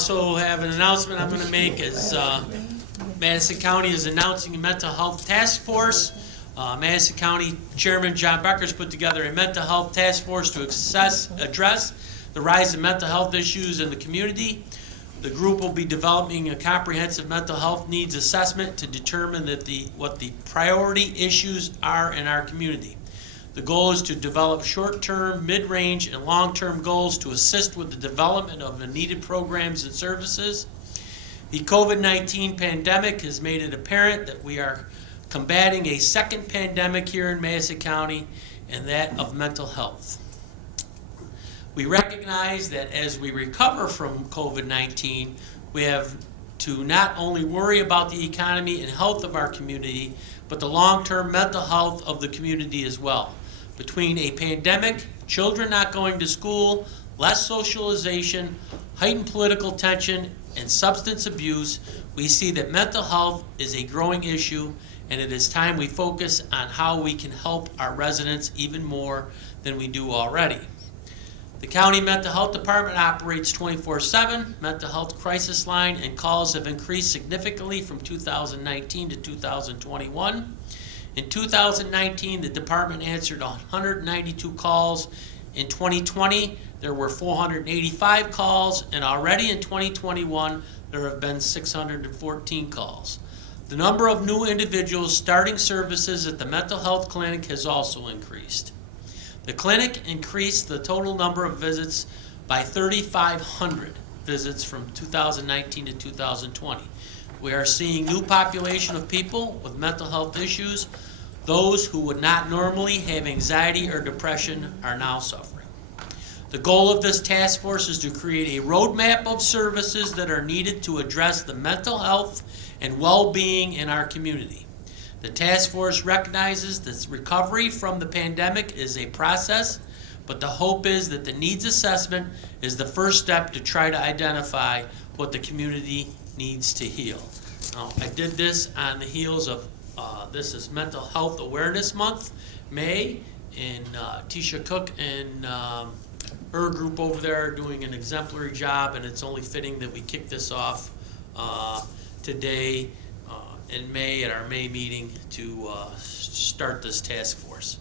also have an announcement I'm going to make is Madison County is announcing a mental health task force. Madison County Chairman John Becker has put together a mental health task force to address the rise in mental health issues in the community. The group will be developing a comprehensive mental health needs assessment to determine what the priority issues are in our community. The goal is to develop short-term, mid-range, and long-term goals to assist with the development of the needed programs and services. The COVID-19 pandemic has made it apparent that we are combating a second pandemic here in Madison County, and that of mental health. We recognize that as we recover from COVID-19, we have to not only worry about the economy and health of our community, but the long-term mental health of the community as well. Between a pandemic, children not going to school, less socialization, heightened political tension, and substance abuse, we see that mental health is a growing issue, and it is time we focus on how we can help our residents even more than we do already. The County Mental Health Department operates 24/7. Mental health crisis line and calls have increased significantly from 2019 to 2021. In 2019, the department answered 192 calls. In 2020, there were 485 calls, and already in 2021, there have been 614 calls. The number of new individuals starting services at the mental health clinic has also increased. The clinic increased the total number of visits by 3,500 visits from 2019 to 2020. We are seeing new population of people with mental health issues. Those who would not normally have anxiety or depression are now suffering. The goal of this task force is to create a roadmap of services that are needed to address the mental health and well-being in our community. The task force recognizes that recovery from the pandemic is a process, but the hope is that the needs assessment is the first step to try to identify what the community needs to heal. Now, I did this on the heels of this is Mental Health Awareness Month, May, and Tisha Cook and her group over there are doing an exemplary job, and it's only fitting that we kick this off today in May at our May meeting to start this task force.